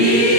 We